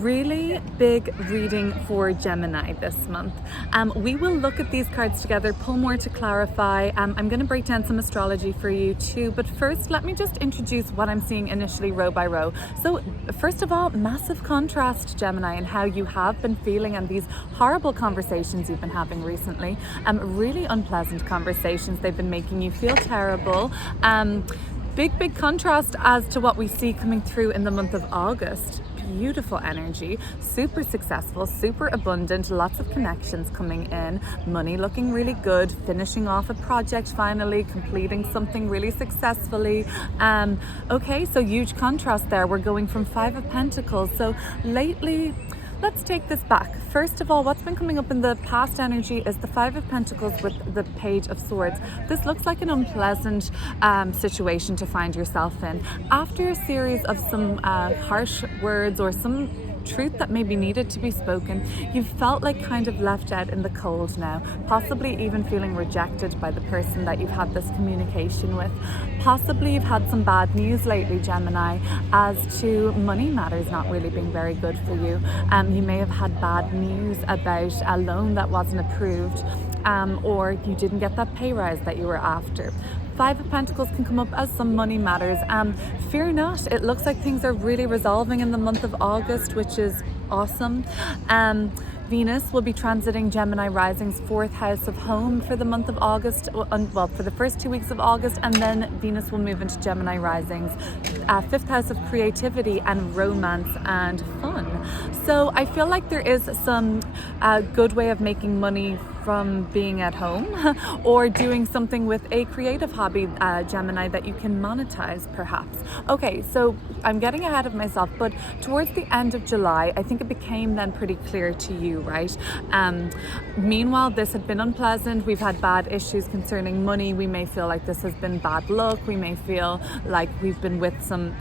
Really big reading for Gemini this month. We will look at these cards together, pull more to clarify. I'm going to break down some astrology for you too, but first let me just introduce what I'm seeing initially row by row. So first of all, massive contrast, Gemini, in how you have been feeling and these horrible conversations you've been having recently. Really unpleasant conversations. They've been making you feel terrible. Big contrast as to what we see coming through in the month of August. Beautiful energy, super successful, super abundant, lots of connections coming in, money looking really good, finishing off a project finally, completing something really successfully. Okay, so huge contrast there. We're going from Five of Pentacles. So lately, let's take this back. First of all, what's been coming up in the past energy is the Five of Pentacles with the Page of Swords. This looks like an unpleasant situation to find yourself in. After a series of some harsh words or some truth that maybe needed to be spoken, you've felt like kind of left out in the cold now, possibly even feeling rejected by the person that you've had this communication with. Possibly you've had some bad news lately, Gemini, as to money matters not really being very good for you. You may have had bad news about a loan that wasn't approved, or you didn't get that pay rise that you were after. Five of Pentacles can come up as some money matters. Fear not, it looks like things are really resolving in the month of August, which is awesome. Venus will be transiting Gemini rising's 4th house of home for the month of August, well, for the first 2 weeks of August, and then Venus will move into Gemini rising's 5th house of creativity and romance and fun. So I feel like there is some good way of making money from being at home or doing something with a creative hobby, Gemini, that you can monetize perhaps. Okay, so I'm getting ahead of myself, but towards the end of July, I think it became then pretty clear to you, right? Meanwhile, this had been unpleasant. We've had bad issues concerning money. We may feel like this has been bad luck. We may feel like we've been with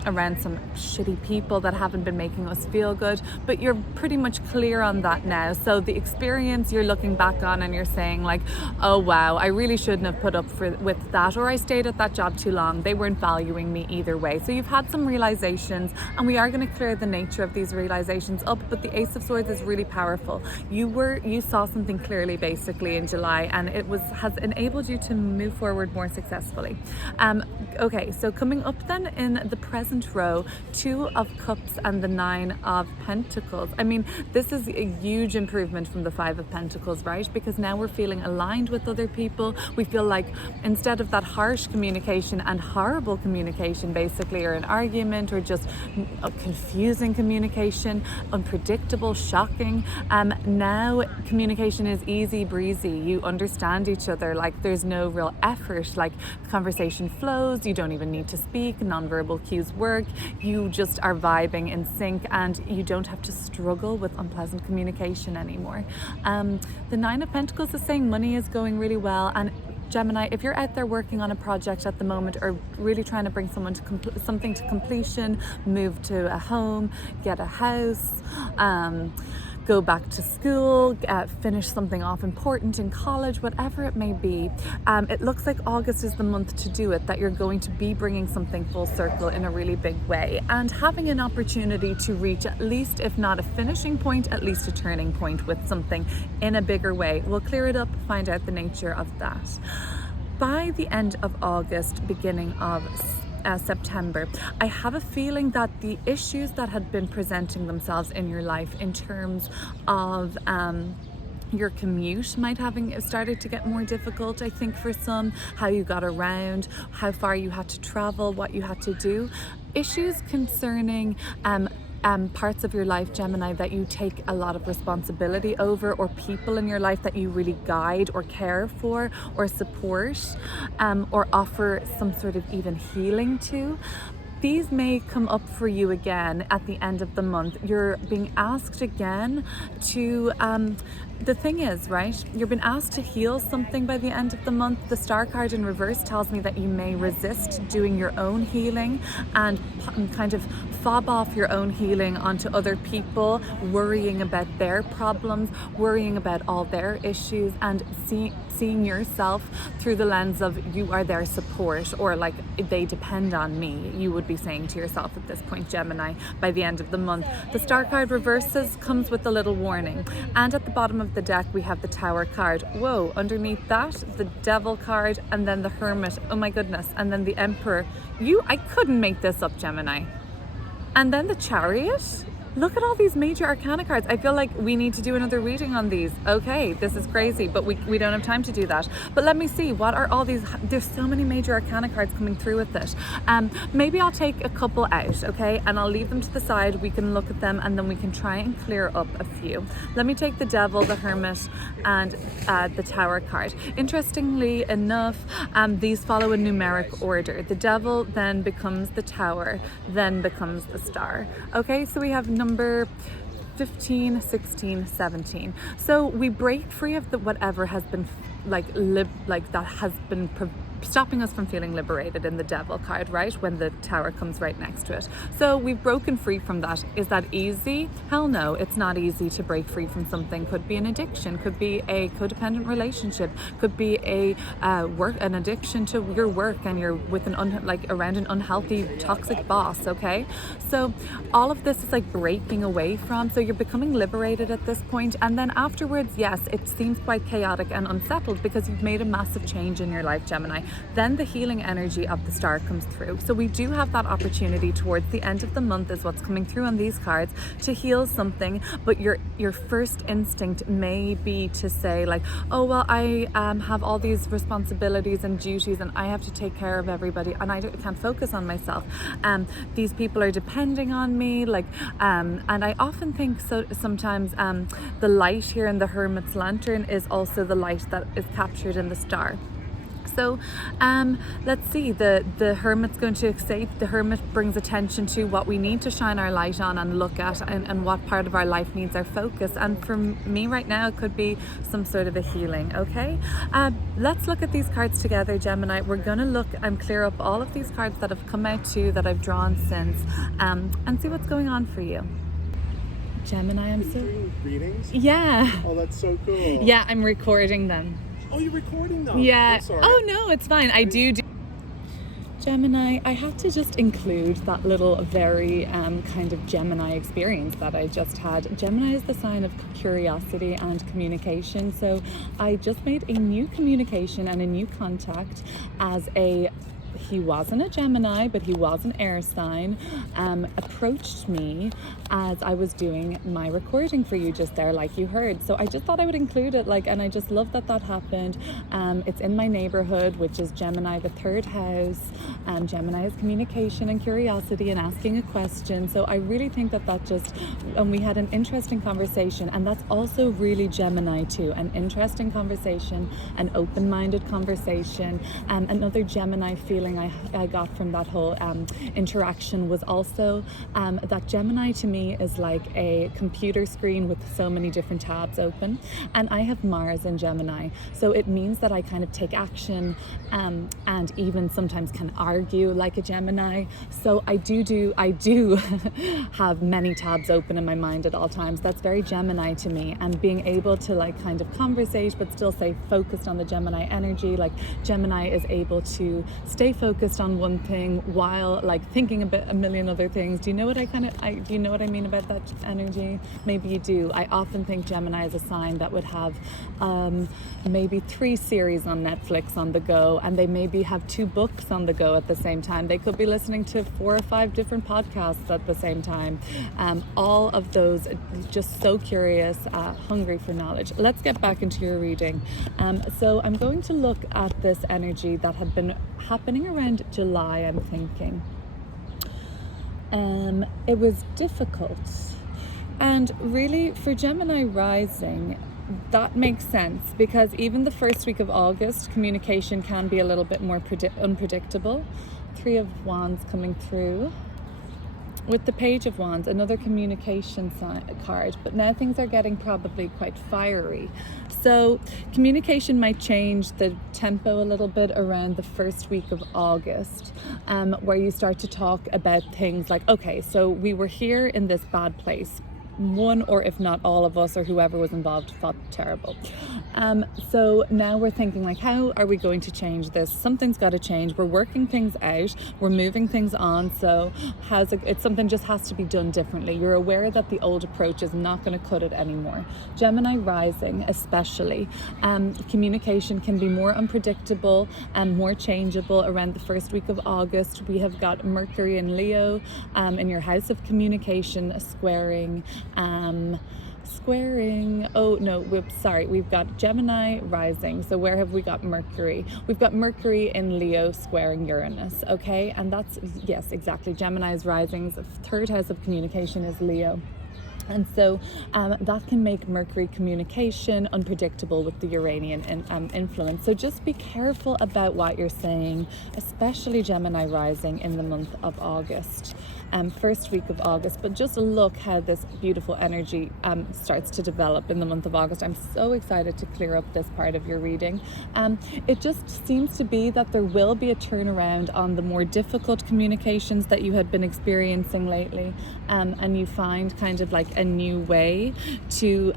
around some shitty people that haven't been making us feel good, but you're pretty much clear on that now. So the experience you're looking back on and you're saying like, oh wow, I really shouldn't have put up with that, or I stayed at that job too long. They weren't valuing me either way. So you've had some realizations, and we are going to clear the nature of these realizations up, but the Ace of Swords is really powerful. You saw something clearly basically in July, and it has enabled you to move forward more successfully. Okay, so coming up then in the present row, 2 of Cups and the 9 of Pentacles. I mean, this is a huge improvement from the 5 of Pentacles, right? Because now we're feeling aligned with other people. We feel like instead of that harsh communication and horrible communication basically, or an argument, or just a confusing communication, unpredictable, shocking, now communication is easy breezy. You understand each other, like there's no real effort, like conversation flows, you don't even need to speak, nonverbal cues work, you just are vibing in sync, and you don't have to struggle with unpleasant communication anymore. The 9 of Pentacles is saying money is going really well, and Gemini, if you're out there working on a project at the moment, or really trying to bring something to completion, move to a home, get a house, go back to school, finish something off important in college, whatever it may be, it looks like August is the month to do it, that you're going to be bringing something full circle in a really big way, and having an opportunity to reach at least, if not a finishing point, at least a turning point with something in a bigger way. We'll clear it up, find out the nature of that. By the end of August, beginning of September, I have a feeling that the issues that had been presenting themselves in your life in terms of your commute might having started to get more difficult. I think for some, how you got around, how far you had to travel, what you had to do. Issues concerning parts of your life, Gemini, that you take a lot of responsibility over, or people in your life that you really guide or care for or support, or offer some sort of even healing to. These may come up for you again at the end of the month. You're being asked again to the thing is, right, you've been asked to heal something by the end of the month. The Star card in reverse tells me that you may resist doing your own healing and kind of fob off your own healing onto other people, worrying about their problems, worrying about all their issues, and seeing yourself through the lens of you are their support, or like they depend on me, you would be be saying to yourself at this point, Gemini, by the end of the month. The Star card reverses comes with a little warning. And at the bottom of the deck, we have the Tower card. Whoa, underneath that, the Devil card, and then the Hermit. Oh my goodness. And then the Emperor. I couldn't make this up, Gemini. And then the Chariot. Look at all these major arcana cards. I feel like we need to do another reading on these. Okay, this is crazy, but we don't have time to do that. But let me see, what are all these? There's so many major arcana cards coming through with it. Maybe I'll take a couple out, okay? And I'll leave them to the side. We can look at them and then we can try and clear up a few. Let me take the Devil, the Hermit, and the Tower card. Interestingly enough, these follow a numeric order. The Devil then becomes the Tower, then becomes the Star. Okay, so we have number 15, 16, 17. So we break free of the whatever has been that has been stopping us from feeling liberated in the Devil card, right? When the Tower comes right next to it. So we've broken free from that. Is that easy? Hell no, it's not easy to break free from something. Could be an addiction, could be a codependent relationship, could be an addiction to your work, and you're with around an unhealthy, toxic boss, okay? So all of this is like breaking away from, so you're becoming liberated at this point, and then afterwards, yes, it seems quite chaotic and unsettled because you've made a massive change in your life, Gemini. Then the healing energy of the Star comes through. So we do have that opportunity towards the end of the month is what's coming through on these cards to heal something, but your first instinct may be to say like, oh, well, I have all these responsibilities and duties and I have to take care of everybody and I can't focus on myself. These people are depending on me, and I often think so sometimes the light here in the Hermit's lantern is also the light that is captured in the Star. So let's see, the Hermit's going to say, the Hermit brings attention to what we need to shine our light on and look at, and what part of our life needs our focus. And for me right now, it could be some sort of a healing, okay? Let's look at these cards together, Gemini. We're going to look and clear up all of these cards that have come out too, that I've drawn since, and see what's going on for you. Gemini, I'm so... doing readings? Yeah. Oh, that's so cool. Yeah, I'm recording them. Oh, you're recording them? Yeah. I'm sorry. Oh, no, it's fine. I do. Gemini, I had to just include that little very kind of Gemini experience that I just had. Gemini is the sign of curiosity and communication. So I just made a new communication and a new contact as he wasn't a Gemini, but he was an air sign, approached me as I was doing my recording for you just there, like you heard. So I just thought I would include it, and I just love that happened. It's in my neighborhood, which is Gemini, the third house. Gemini is communication and curiosity and asking a question. So I really think and we had an interesting conversation, and that's also really Gemini too, an interesting conversation, an open-minded conversation. Another Gemini feeling I got from that whole interaction was also that Gemini to me is like a computer screen with so many different tabs open, and I have Mars in Gemini, so it means that I kind of take action and even sometimes can argue like a Gemini. So I do have many tabs open in my mind at all times. That's very Gemini to me, and being able to kind of conversate but still stay focused on the Gemini energy. Like Gemini is able to stay focused on one thing while thinking about a million other things. Do you know what do you know what I mean about that energy? Maybe you do. I often think Gemini is a sign that would have maybe 3 series on Netflix on the go, and they maybe have 2 books on the go at the same time. They could be listening to 4 or 5 different podcasts at the same time. All of those, just so curious, hungry for knowledge. Let's get back into your reading. So I'm going to look at this energy that had been happening around July, I'm thinking. It was difficult. And really, for Gemini rising, that makes sense, because even the first week of August, communication can be a little bit more unpredictable. 3 of Wands coming through. With the Page of Wands, another communication card, but now things are getting probably quite fiery. So communication might change the tempo a little bit around the first week of August, where you start to talk about things like, okay, so we were here in this bad place. one, or if not all of us or whoever was involved, felt terrible. So now we're thinking like, how are we going to change this? Something's got to change. We're working things out, we're moving things on, so it's something just has to be done differently. You're aware that the old approach is not going to cut it anymore. Gemini rising especially, communication can be more unpredictable and more changeable. Around the first week of August, we have got Mercury in Leo in your house of communication squaring we've got Gemini rising. So where have we got Mercury? We've got Mercury in Leo squaring Uranus, okay? And that's, yes, exactly, Gemini's rising's third house of communication is Leo. And so that can make Mercury communication unpredictable with the Uranian influence. So just be careful about what you're saying, especially Gemini rising in the month of August, first week of August. But just look how this beautiful energy starts to develop in the month of August. I'm so excited to clear up this part of your reading. It just seems to be that there will be a turnaround on the more difficult communications that you had been experiencing lately, and you find kind of like a new way to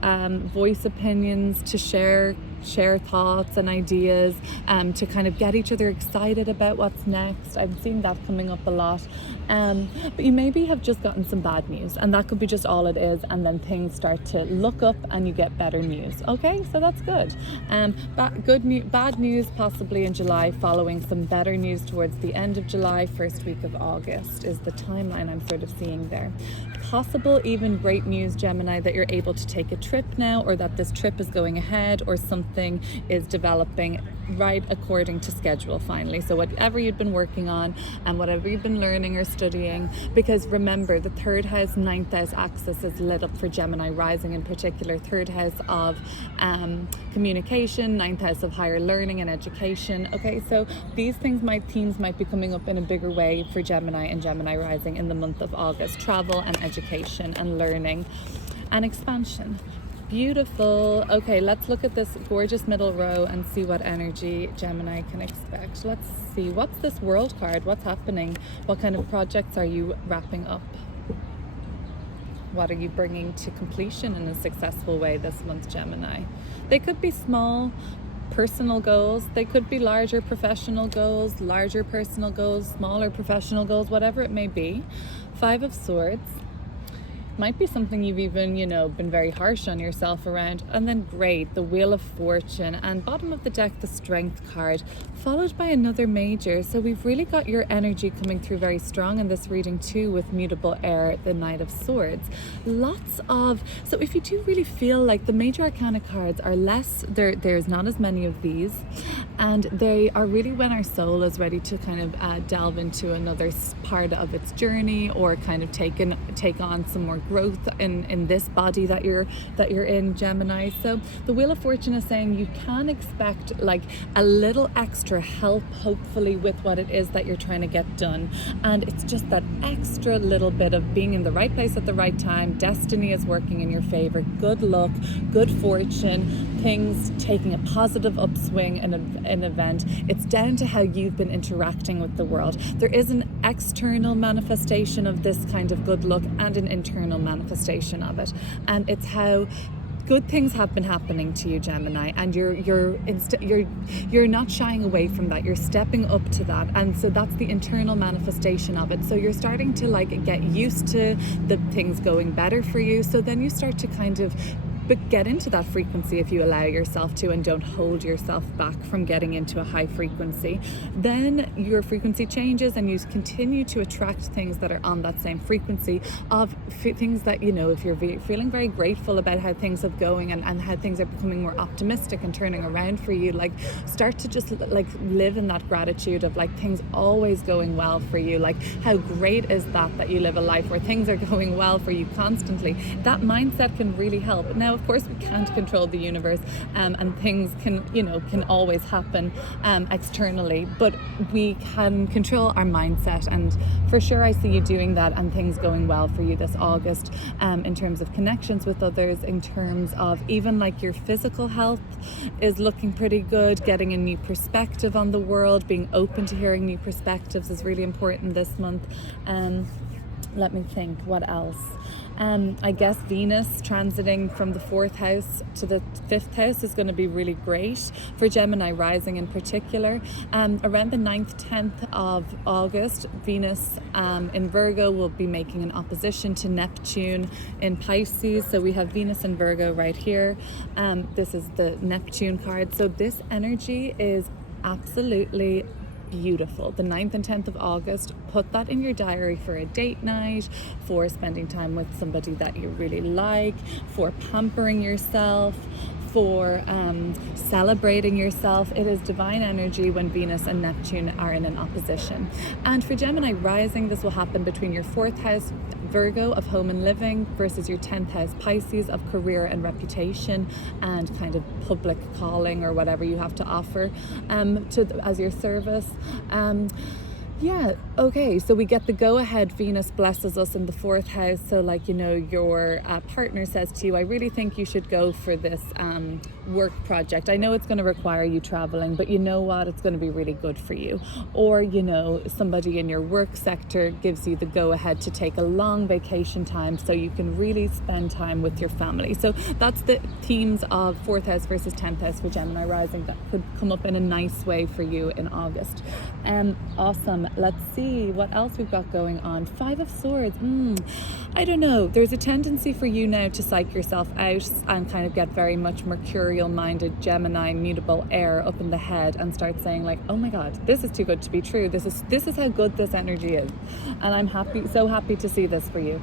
voice opinions, to share thoughts and ideas, to kind of get each other excited about what's next. I've seen that coming up a lot. But you maybe have just gotten some bad news, and that could be just all it is, and then things start to look up and you get better news. Okay, so that's good. Bad news possibly in July, following some better news towards the end of July, first week of August is the timeline I'm sort of seeing there. Possible even great news, Gemini, that you're able to take a trip now, or that this trip is going ahead, or something is developing right according to schedule finally. So whatever you've been working on and whatever you've been learning or studying, because remember the third house, ninth house axis is lit up for Gemini rising, in particular third house of communication, ninth house of higher learning and education. Okay, so these themes might be coming up in a bigger way for Gemini and Gemini rising in the month of August. Travel and education and learning and expansion. Beautiful. Okay, let's look at this gorgeous middle row and see what energy Gemini can expect. Let's see, what's this World card? What's happening? What kind of projects are you wrapping up? What are you bringing to completion in a successful way this month, Gemini? They could be small personal goals, they could be larger professional goals, larger personal goals, smaller professional goals, whatever it may be. Five of Swords. Might be something you've even, been very harsh on yourself around. And then great, the Wheel of Fortune, and bottom of the deck, the Strength card, followed by another major. So we've really got your energy coming through very strong in this reading too, with mutable air, the Knight of Swords. So if you do really feel like the major arcana cards are less, there's not as many of these, and they are really when our soul is ready to kind of delve into another part of its journey, or kind of take on some more growth in this body that you're in, Gemini. So the Wheel of Fortune is saying you can expect like a little extra help, hopefully, with what it is that you're trying to get done, and it's just that extra little bit of being in the right place at the right time. Destiny is working in your favor, good luck, good fortune, things taking a positive upswing in an event. It's down to how you've been interacting with the world. There is an external manifestation of this kind of good luck and an internal manifestation of it, and it's how good things have been happening to you, Gemini, and you're not shying away from that. You're stepping up to that, and so that's the internal manifestation of it. So you're starting to get used to the things going better for you. So then you start to kind of get into that frequency if you allow yourself to, and don't hold yourself back from getting into a high frequency. Then your frequency changes and you continue to attract things that are on that same frequency of things that, if you're feeling very grateful about how things are going and how things are becoming more optimistic and turning around for you, start to just live in that gratitude of things always going well for you. How great is that you live a life where things are going well for you constantly. That mindset can really help. Now, of course, we can't control the universe, and things can always happen externally, but we can control our mindset, and for sure I see you doing that, and things going well for you this August, in terms of connections with others, in terms of even your physical health is looking pretty good. Getting a new perspective on the world, being open to hearing new perspectives is really important this month. Let me think, what else? I guess Venus transiting from the 4th house to the 5th house is going to be really great for Gemini rising in particular. Around the 9th, 10th of August, Venus in Virgo will be making an opposition to Neptune in Pisces. So we have Venus in Virgo right here. This is the Neptune card. So this energy is absolutely beautiful. The 9th and 10th of August, put that in your diary for a date night, for spending time with somebody that you really like, for pampering yourself, for celebrating yourself. It is divine energy when Venus and Neptune are in an opposition. And for Gemini rising, this will happen between your 4th house Virgo of home and living versus your 10th house Pisces of career and reputation and kind of public calling or whatever you have to offer as your service. Yeah, okay, so we get the go-ahead. Venus blesses us in the 4th house. So like, you know, your partner says to you, I really think you should go for this work project. I know it's going to require you traveling, but you know what? It's going to be really good for you. Or, you know, somebody in your work sector gives you the go-ahead to take a long vacation time so you can really spend time with your family. So that's the themes of 4th house versus 10th house for Gemini rising that could come up in a nice way for you in August. Awesome. Let's see what else we've got going on. 5 of Swords. I don't know. There's a tendency for you now to psych yourself out and kind of get very much mercurial minded Gemini mutable air up in the head and start saying like, oh my God, this is too good to be true. This is how good this energy is. And I'm so happy to see this for you.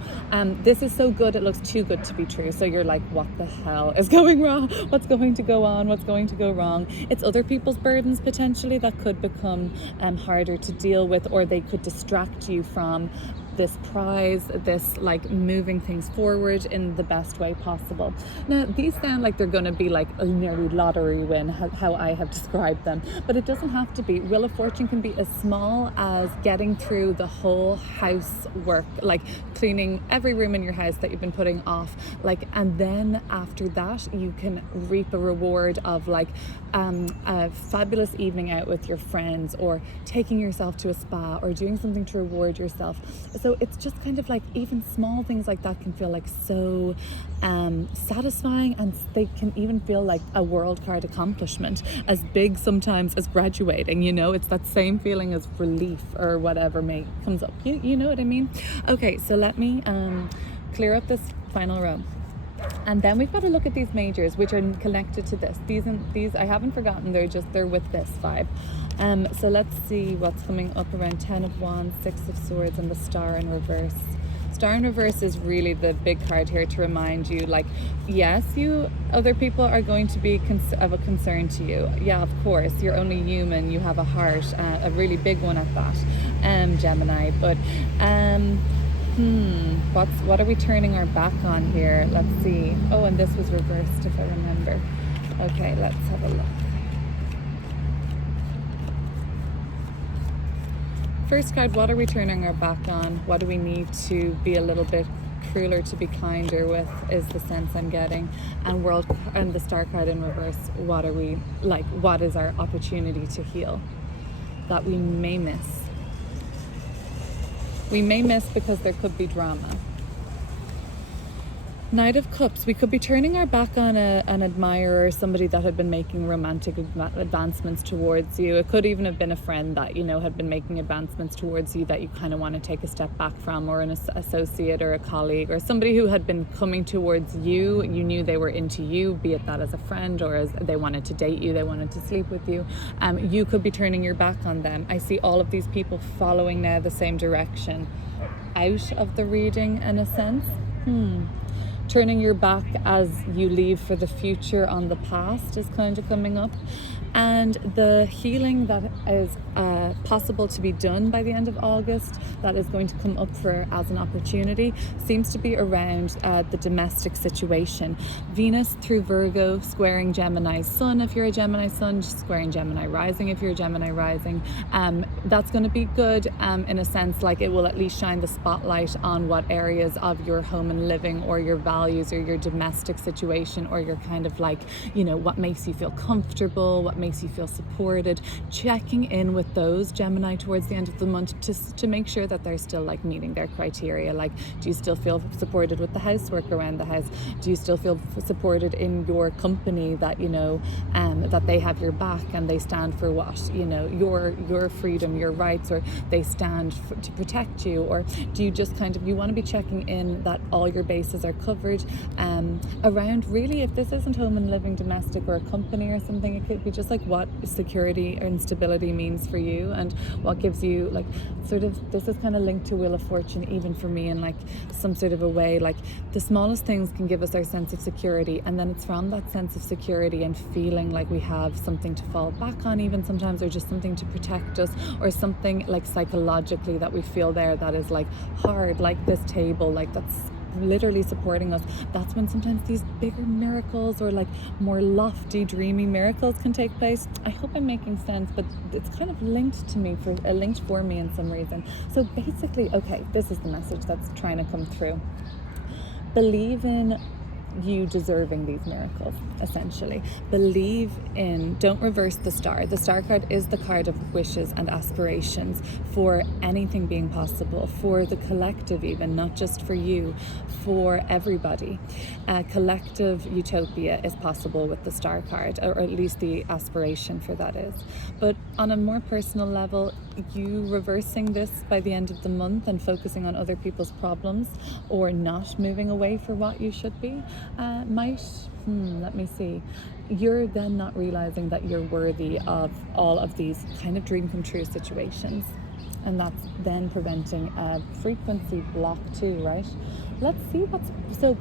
This is so good, it looks too good to be true. So you're like, what the hell is going wrong? What's going to go on? What's going to go wrong? It's other people's burdens potentially that could become harder to deal with, or they could distract you from this prize, this like moving things forward in the best way possible. Now these sound like they're going to be like a nearly lottery win, how I have described them, but it doesn't have to be. Wheel of Fortune can be as small as getting through the whole house work, like cleaning every room in your house that you've been putting off, like, and then after that you can reap a reward of like a fabulous evening out with your friends, or taking yourself to a spa, or doing something to reward yourself. So it's just kind of like even small things like that can feel like so satisfying, and they can even feel like a world card accomplishment, as big sometimes as graduating, you know. It's that same feeling as relief or whatever comes up. You know what I mean? Okay, so let me clear up this final row. And then we've got to look at these majors, which are connected to this. These I haven't forgotten. They're with this vibe. So let's see what's coming up around 10 of Wands, 6 of Swords, and the Star in reverse. Star in reverse is really the big card here to remind you, like, yes, other people are going to be of a concern to you. Yeah, of course, you're only human. You have a heart, a really big one at that, Gemini. But what are we turning our back on here? Let's see. Oh, and this was reversed, if I remember. Okay, let's have a look. First card, what are we turning our back on? What do we need to be a little bit crueler, to be kinder with, is the sense I'm getting. And the Star card in reverse, what is our opportunity to heal that we may miss? We may miss because there could be drama. Knight of Cups, we could be turning our back on an admirer, somebody that had been making romantic advancements towards you. It could even have been a friend that, you know, had been making advancements towards you that you kind of want to take a step back from, or an associate or a colleague, or somebody who had been coming towards you. You knew they were into you, be it that as a friend or as they wanted to date you, they wanted to sleep with you. You could be turning your back on them. I see all of these people following now the same direction out of the reading in a sense. Turning your back as you leave for the future on the past is kind of coming up. And the healing that is possible to be done by the end of August, that is going to come up as an opportunity, seems to be around the domestic situation. Venus through Virgo squaring Gemini's sun if you're a Gemini sun, squaring Gemini rising if you're a Gemini rising. That's going to be good in a sense, like it will at least shine the spotlight on what areas of your home and living, or your values, or your domestic situation, or your kind of like, you know, what makes you feel comfortable, what makes you feel supported, checking in with those Gemini towards the end of the month to make sure that they're still like meeting their criteria. Like, do you still feel supported with the housework around the house? Do you still feel supported in your company, that you know that they have your back and they stand for what, you know, your freedom, your rights, or they stand to protect you? Or do you just kind of, you want to be checking in that all your bases are covered around, really, if this isn't home and living, domestic, or a company or something, it could be just like what security and stability means for you, and what gives you like sort of, this is kind of linked to Wheel of Fortune even for me, in like some sort of a way. Like, the smallest things can give us our sense of security, and then it's from that sense of security and feeling like we have something to fall back on even sometimes, or just something to protect us, or something like psychologically that we feel there that is like hard, like this table, like that's literally supporting us. That's when sometimes these bigger miracles, or like more lofty, dreamy miracles, can take place. I hope I'm making sense, but it's kind of linked to me, linked for me in some reason. So basically, okay, this is the message that's trying to come through. Believe in you deserving these miracles, essentially. Believe in, don't reverse the star. The star card is the card of wishes and aspirations for anything being possible, for the collective even, not just for you, for everybody. Collective utopia is possible with the star card, or at least the aspiration for that is. But on a more personal level, you reversing this by the end of the month and focusing on other people's problems, or not moving away for what you should be, might, let me see, you're then not realizing that you're worthy of all of these kind of dream come true situations, and that's then preventing a frequency block too, right? Let's see what's, so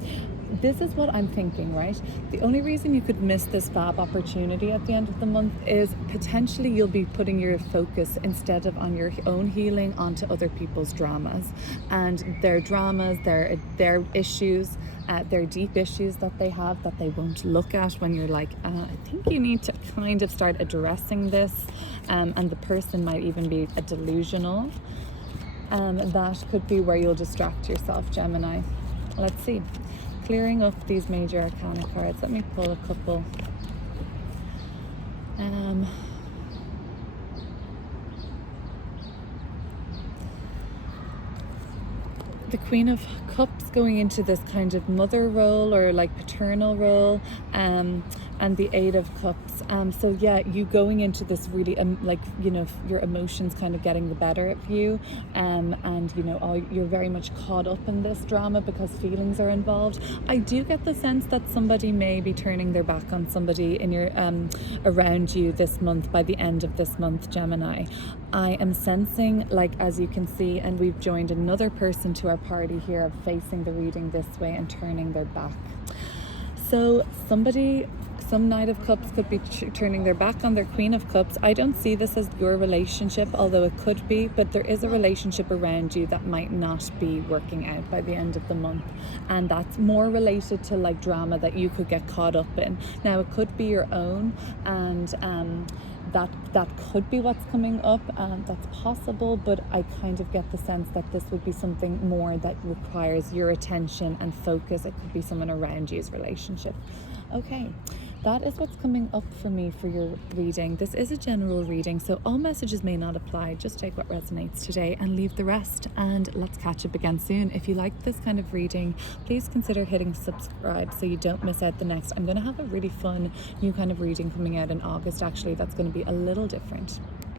this is what I'm thinking, right? The only reason you could miss this fab opportunity at the end of the month is potentially you'll be putting your focus, instead of on your own healing, onto other people's dramas, and their dramas, their issues, their deep issues that they have that they won't look at, when you're like, I think you need to kind of start addressing this, and the person might even be a delusional. That could be where you'll distract yourself, Gemini. Let's see. Clearing up these major arcana cards. Let me pull a couple. The Queen of Cups going into this kind of mother role, or like paternal role, and the Eight of Cups. So yeah, you going into this really like, you know, your emotions kind of getting the better of you, and you know, you're very much caught up in this drama because feelings are involved. I do get the sense that somebody may be turning their back on somebody in your around you this month, by the end of this month, Gemini. I am sensing, like, as you can see, and we've joined another person to our party here, of facing the reading this way and turning their back. So somebody, some Knight of Cups could be turning their back on their Queen of Cups. I don't see this as your relationship, although it could be, but there is a relationship around you that might not be working out by the end of the month, and that's more related to like drama that you could get caught up in. Now, it could be your own, and that could be what's coming up, that's possible, but I kind of get the sense that this would be something more that requires your attention and focus. It could be someone around you's relationship. Okay, that is what's coming up for me for your reading. This is a general reading, so all messages may not apply. Just take what resonates today and leave the rest, and let's catch up again soon. If you like this kind of reading, please consider hitting subscribe so you don't miss out the next. I'm going to have a really fun new kind of reading coming out in August, actually, that's going to be a little different.